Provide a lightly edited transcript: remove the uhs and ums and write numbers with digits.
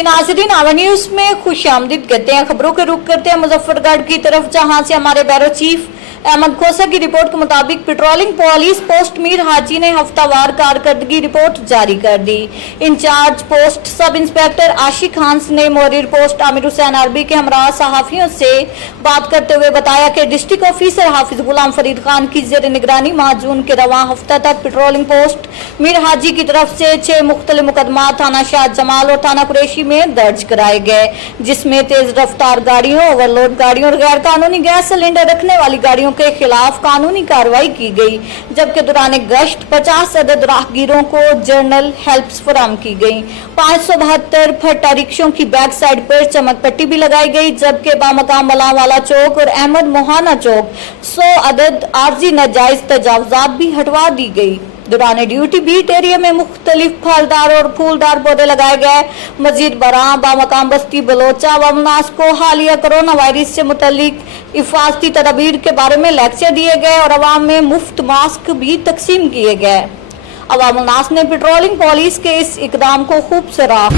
जी नाज़रीन, our news में खुश आमदीद कहते हैं। खबरों के रुख करते हैं मुजफ्फरगढ़ की तरफ, जहां से हमारे ब्यूरो चीफ अहमद खोसा की रिपोर्ट के मुताबिक पेट्रोलिंग पुलिस पोस्ट मीर हाजी ने हफ्तावार कारकर्दगी रिपोर्ट जारी कर दी। इंचार्ज पोस्ट सब इंस्पेक्टर आशिक खान ने मोहरिर पोस्ट आमिर हुसैन अरबी के हमरा सहाफियों से बात करते हुए बताया कि डिस्ट्रिक्ट ऑफिसर हाफिज गुलाम फरीद खान की जेर निगरानी माह जून के रवां हफ्ता तक पेट्रोलिंग पोस्ट मीर हाजी की तरफ से 6 मुख्तलिफ मुकदमा थाना शाह जमाल और थाना कुरैशी में दर्ज कराए गए, जिसमें तेज रफ्तार गाड़ियों, ओवरलोड गाड़ियों और गैर कानूनी गैस सिलेंडर रखने वाली गाड़ियों के खिलाफ कानूनी कार्रवाई की गई, जबकि दौरान गश्त 50 अदद राहगीरों को जर्नल हेल्प्स फराहम की गई। 572 फट्टा रिक्शों की बैक साइड पर चमक पट्टी भी लगाई गई, जबकि बामकाम मलावाला चौक और अहमद मोहाना चौक 100 अदद आर्जी नाजायज तजावुजात भी हटवा दी गई। दौरान ड्यूटी बीट एरिया में मुख्तलिफ फलदार और फूलदार पौधे लगाए गए। मजीद बरां बामकाम बस्ती बलोचा व मुनास को हालिया कोरोना वायरस से मुतल्लिक हिफाजती तदबीर के बारे में लेक्चर दिए गए और अवाम में मुफ्त मास्क भी तकसीम किए गए। अवाम उन्नास ने पेट्रोलिंग पुलिस के इस इकदाम को खूब सराहा।